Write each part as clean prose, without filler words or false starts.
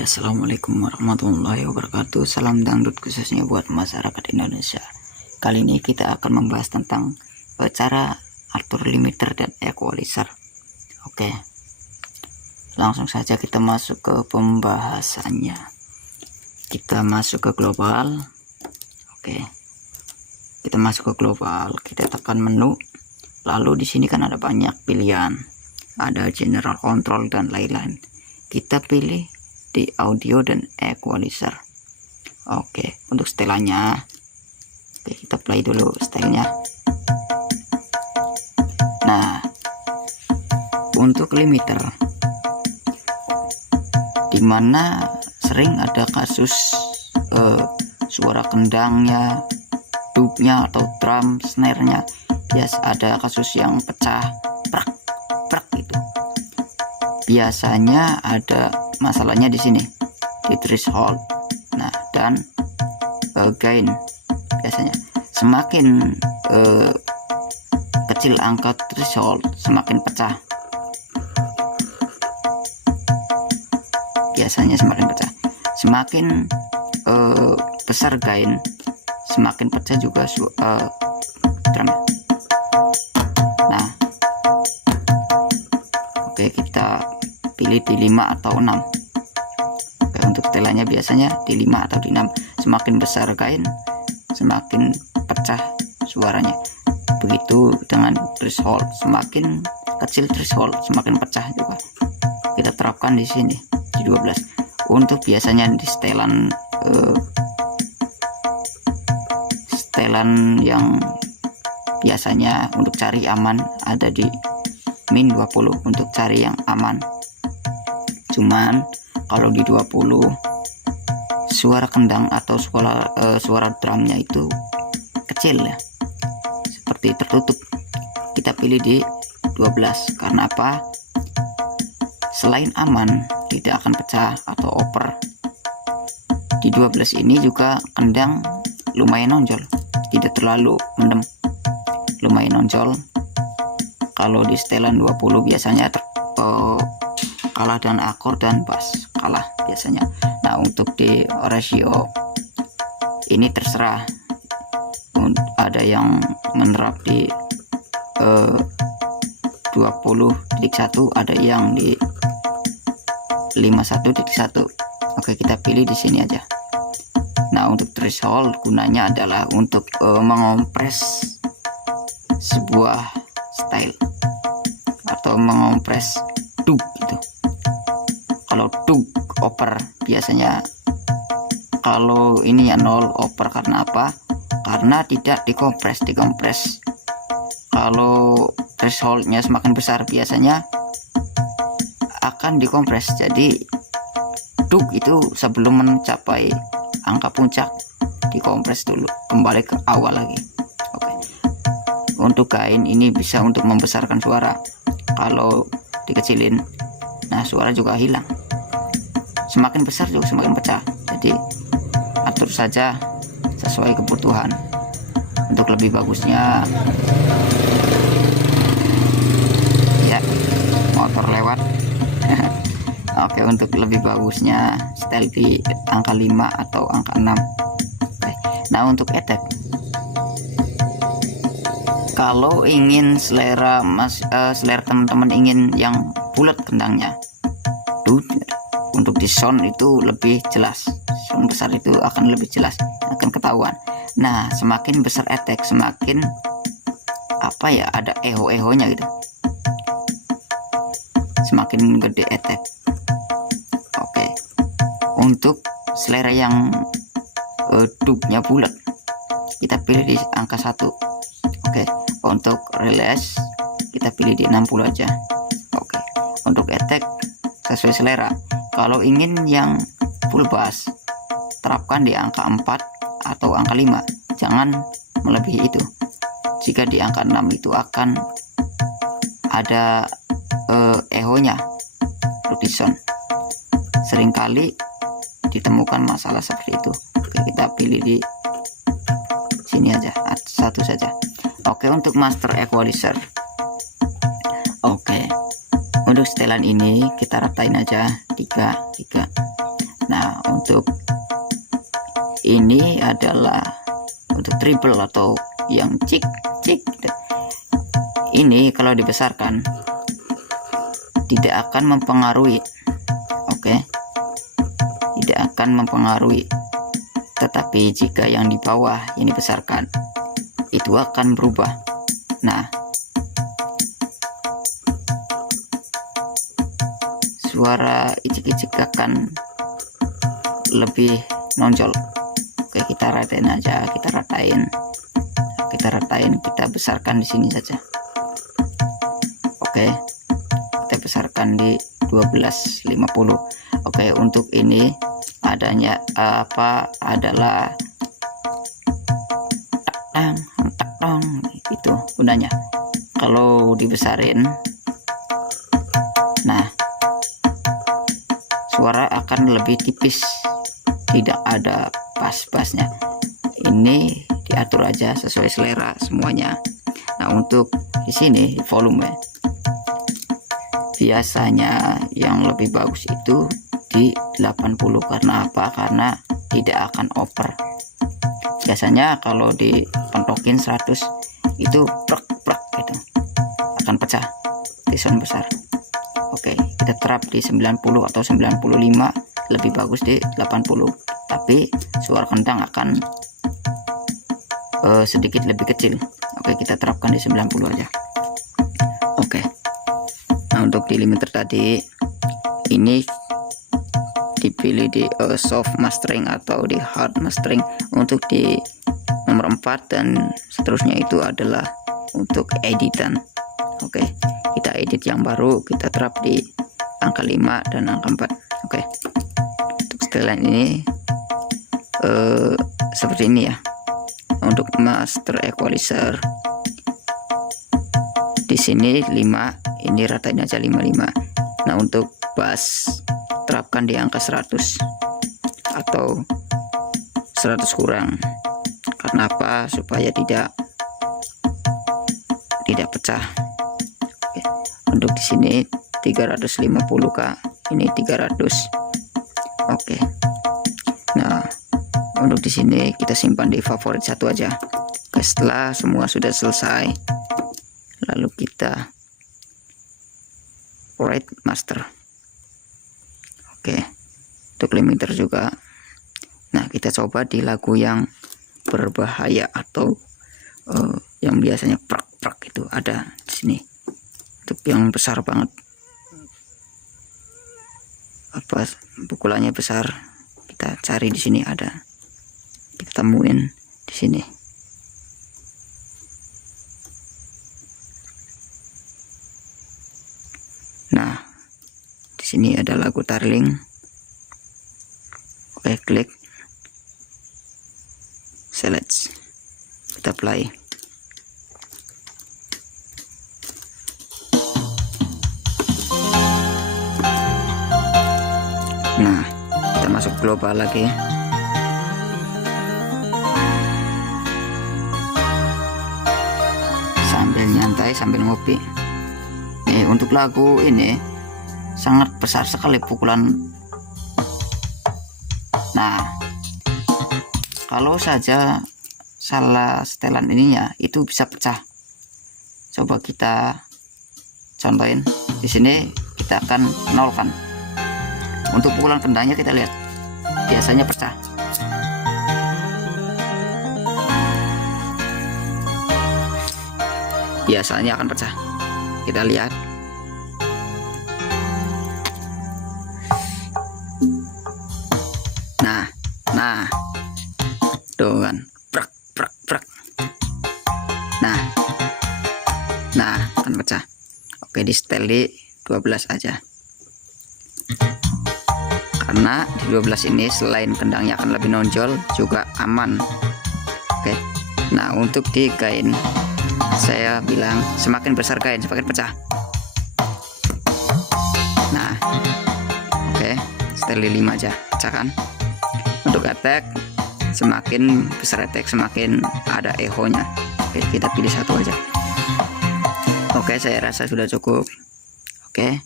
Assalamualaikum warahmatullahi wabarakatuh. Salam dangdut khususnya buat masyarakat Indonesia. Kali ini kita akan membahas tentang cara atur limiter dan equalizer. Oke, langsung saja kita masuk ke pembahasannya. Kita masuk ke global. Oke, kita masuk ke global. Kita tekan menu. Lalu di sini kan ada banyak pilihan. Ada general control dan lain-lain. Kita pilih di audio dan equalizer. Oke, untuk setelannya, oke, kita play dulu stylenya. Nah, untuk limiter, dimana sering ada kasus suara kendangnya, dubnya atau drum snare-nya, biasa ada kasus yang pecah, prak prak gitu. Biasanya ada masalahnya di sini, di threshold. Nah, dan gain. Biasanya semakin kecil angka threshold, semakin pecah. Biasanya semakin pecah. Semakin besar gain, semakin pecah juga drum. Nah, oke, kita pilih di 5 atau 6. Oke, untuk setelannya biasanya di 5 atau di 6. Semakin besar gain, semakin pecah suaranya. Begitu dengan threshold, semakin kecil threshold, semakin pecah juga. Kita terapkan di sini di 12. Untuk biasanya di setelan yang biasanya untuk cari aman ada di min 20 untuk cari yang aman. Cuman kalau di 20 suara kendang atau suara drumnya itu kecil ya, seperti tertutup. Kita pilih di 12 karena apa? Selain aman, tidak akan pecah atau oper. Di 12 ini juga kendang lumayan nonjol, tidak terlalu mendem, lumayan nonjol. Kalau di setelan 20 biasanya kalah dan akor dan bass kalah biasanya. Nah, untuk di ratio ini terserah, ada yang menerap di 20.1, ada yang di 51.1. Oke, kita pilih di sini aja. Nah, untuk threshold gunanya adalah untuk mengompres sebuah style atau mengompres dub gitu. Kalau dub oper biasanya, kalau ini ya 0 oper. Karena apa? Karena tidak dikompres. Kalau thresholdnya semakin besar biasanya akan dikompres. Jadi dub itu sebelum mencapai angka puncak dikompres dulu, kembali ke awal lagi. Oke. Untuk gain ini bisa untuk membesarkan suara. Kalau dikecilin, nah suara juga hilang. Semakin besar juga semakin pecah. Jadi atur saja sesuai kebutuhan. Untuk lebih bagusnya, ya, motor lewat. Oke, untuk lebih bagusnya setel di angka 5 atau angka 6. Oke. Nah, untuk attack, kalau ingin selera teman-teman ingin yang bulat kendangnya, untuk di sound itu lebih jelas, sound besar itu akan lebih jelas, akan ketahuan. Nah, semakin besar attack, semakin apa ya, ada eho-ehonya gitu, semakin gede attack. Oke, untuk selera yang dubnya bulat, kita pilih di angka 1. Oke, untuk release kita pilih di 60 aja. Oke, untuk attack sesuai selera. Kalau ingin yang full bass, terapkan di angka 4 atau angka 5, jangan melebihi itu. Jika di angka 6 itu akan ada ehonya, rotation. Seringkali ditemukan masalah seperti itu. Oke, kita pilih di sini aja, 1 saja. Oke, untuk master equalizer. Oke, untuk setelan ini kita ratain aja 3. untuk ini adalah untuk triple atau yang cik. Ini kalau dibesarkan tidak akan mempengaruhi, oke, tidak akan mempengaruhi. Tetapi jika yang di bawah ini dibesarkan, itu akan berubah. Nah, suara icik-icik akan lebih nonjol. Oke, kita ratain aja, kita ratain, kita besarkan di sini saja. Oke, kita besarkan di 1250. Oke, untuk ini adanya adalah tak itu gunanya. Kalau dibesarin, nah, suara akan lebih tipis, tidak ada bass-bassnya. Ini diatur aja sesuai selera semuanya. Nah, untuk di sini volume biasanya yang lebih bagus itu di 80. Karena apa? Karena tidak akan over. Biasanya kalau dipentokin 100 itu prak gitu, akan pecah di sound besar. Oke, kita terap di 90 atau 95, lebih bagus di 80, tapi suara kendang akan sedikit lebih kecil. Oke, kita terapkan di 90 aja. Oke, nah untuk di limiter tadi ini dipilih di soft mastering atau di hard mastering. Untuk di nomor 4 dan seterusnya itu adalah untuk editan. Oke, kita edit yang baru, kita terap di angka 5 dan angka 4. Oke, untuk setelan ini seperti ini ya. Untuk master equalizer di sini 5, ini ratain aja 55. Nah, untuk bass terapkan di angka 100 atau 100 kurang. Karena apa? Supaya tidak pecah. Oke. Untuk di sini 350K, ini 300. Oke. Nah, untuk di sini kita simpan di favorit satu aja. Oke, setelah semua sudah selesai, lalu kita write master. Oke, untuk limiter juga. Nah, kita coba di lagu yang berbahaya atau yang biasanya prak itu ada di sini. Untuk yang besar banget, pukulannya besar, kita cari di sini ada. Kita temuin di sini. Nah, di sini ada lagu Darling. Oke, klik, select, kita play. Nah, kita masuk global lagi. Sambil nyantai, sambil ngopi. Untuk lagu ini sangat besar sekali pukulan. Nah, kalau saja salah setelan ininya itu bisa pecah. Coba kita contohin. Di sini kita akan nolkan. Untuk pukulan kendangnya kita lihat, biasanya pecah. Biasanya akan pecah. Kita lihat. Nah, tuh kan, prak. Nah, akan pecah. Oke, di setel di 12 aja. Karena di 12 ini selain kendangnya akan lebih nonjol, juga aman. Oke. Nah, untuk di gain, saya bilang semakin besar gain semakin pecah. Nah, oke, setel di 5 aja, pecahkan. Untuk attack, semakin besar attack semakin ada echo-nya. Oke, kita pilih satu aja. Oke, saya rasa sudah cukup. Oke,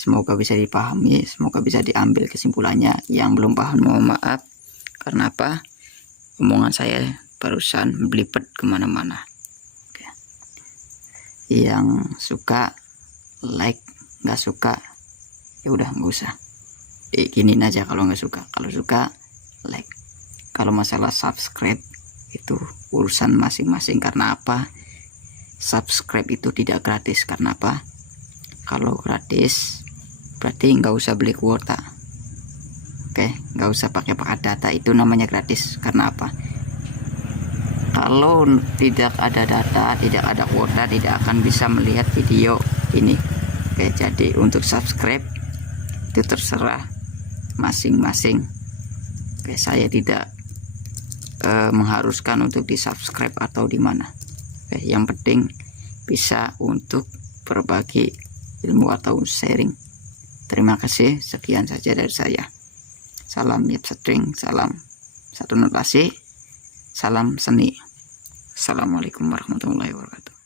Semoga bisa dipahami, semoga bisa diambil kesimpulannya. Yang belum paham mohon maaf. Karena apa? Omongan saya barusan belibet kemana-mana. Oke. Yang suka like, nggak suka ya udah nggak usah. Giniin aja kalau nggak suka. Kalau suka like. Kalau masalah subscribe itu urusan masing-masing. Karena apa? Subscribe itu tidak gratis. Karena apa? Kalau gratis berarti nggak usah beli kuota. Oke, nggak usah pakai data, itu namanya gratis. Karena apa? Kalau tidak ada data, tidak ada kuota, tidak akan bisa melihat video ini. Oke, jadi untuk subscribe itu terserah masing-masing. Oke, saya tidak mengharuskan untuk di subscribe atau di mana. Oke, yang penting bisa untuk berbagi ilmu atau sharing. Terima kasih, sekian saja dari saya. Salam Yap String, salam satu notasi, salam seni. Assalamualaikum warahmatullahi wabarakatuh.